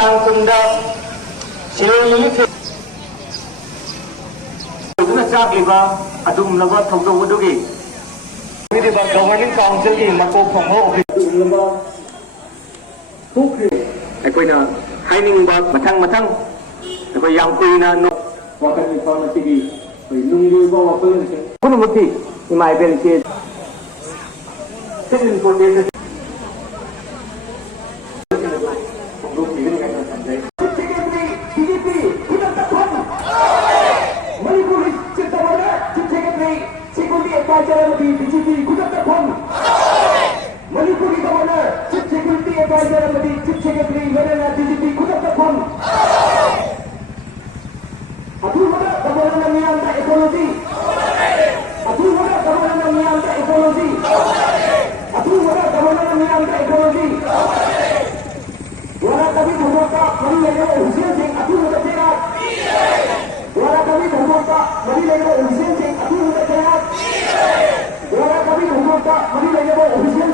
तांकुंदा सिलोई चाकलीबा अदुमलबा थौदौबदुगी governing council की मकोक थोंबा office अखोइना हाइनिंगबा मथंग अखोइ याम कुइना no वाखल informative नुंगीबा वाखल पुनमुखी इमाइबेल के सिन important BJP Kudatapon Manipuri Governor Chief Security Advisor and the Chief Secretary Narendra BJP Kudatapon Apurwada Governor Miyanta Ecology Apurwada Governor Miyanta Ecology Apurwada Governor Miyanta Ecology Dwara Kabi Dhamaka Mari Lego Hussain Singh Apurwada Tera Dwara Kabi Dhamaka Mari Lego Hussain Singh Apurwada Tera Dwara Kabi Dhamaka Mari Lego Hussain